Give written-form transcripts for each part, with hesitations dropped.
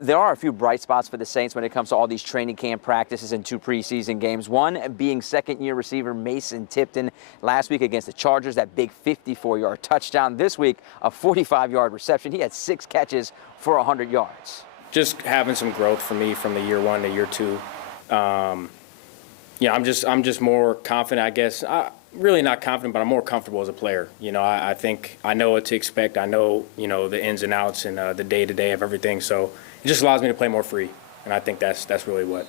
There are a few bright spots for the Saints when it comes to all these training camp practices and 2 preseason games. One being second-year receiver Mason Tipton last week against the Chargers, that big 54-yard touchdown. This week, a 45-yard reception. He had 6 catches for 100 yards. Just having some growth for me from the year 1 to year 2. I'm just more confident, I guess. Really not confident, but I'm more comfortable as a player. I think I know what to expect. I know, the ins and outs and the day-to-day of everything. So it just allows me to play more free, and I think that's really what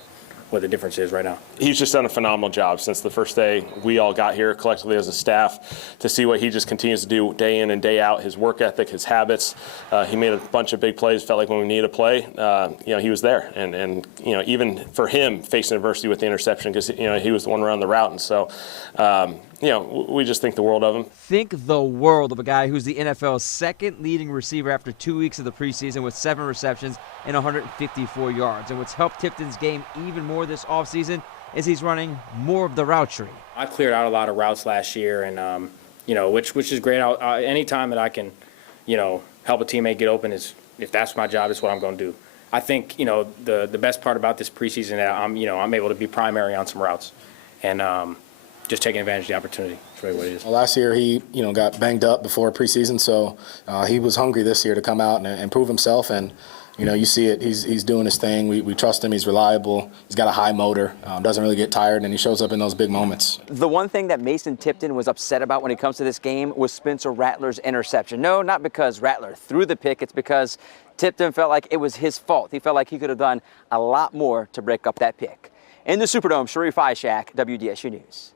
the difference is right now. He's just done a phenomenal job since the first day we all got here collectively as a staff to see what he just continues to do day in and day out, his work ethic, his habits. He made a bunch of big plays. Felt like when we needed a play, he was there. And even for him, facing adversity with the interception because, he was the one running the route. And so, we just think the world of him. Think the world of a guy who's the NFL's second leading receiver after 2 weeks of the preseason with 7 receptions and 154 yards. And what's helped Tipton's game even more this offseason is he's running more of the route tree. I cleared out a lot of routes last year, and which is great. Any time that I can, help a teammate get open if that's my job, is what I'm going to do. I think the best part about this preseason that I'm able to be primary on some routes, and just taking advantage of the opportunity. That's really what it is. Well, last year he got banged up before preseason, so he was hungry this year to come out and prove himself. And you see it. He's doing his thing. We trust him. He's reliable. He's got a high motor. Doesn't really get tired, and he shows up in those big moments. The one thing that Mason Tipton was upset about when it comes to this game was Spencer Rattler's interception. No, not because Rattler threw the pick. It's because Tipton felt like it was his fault. He felt like he could have done a lot more to break up that pick. In the Superdome, Sharif Ishaq, WDSU News.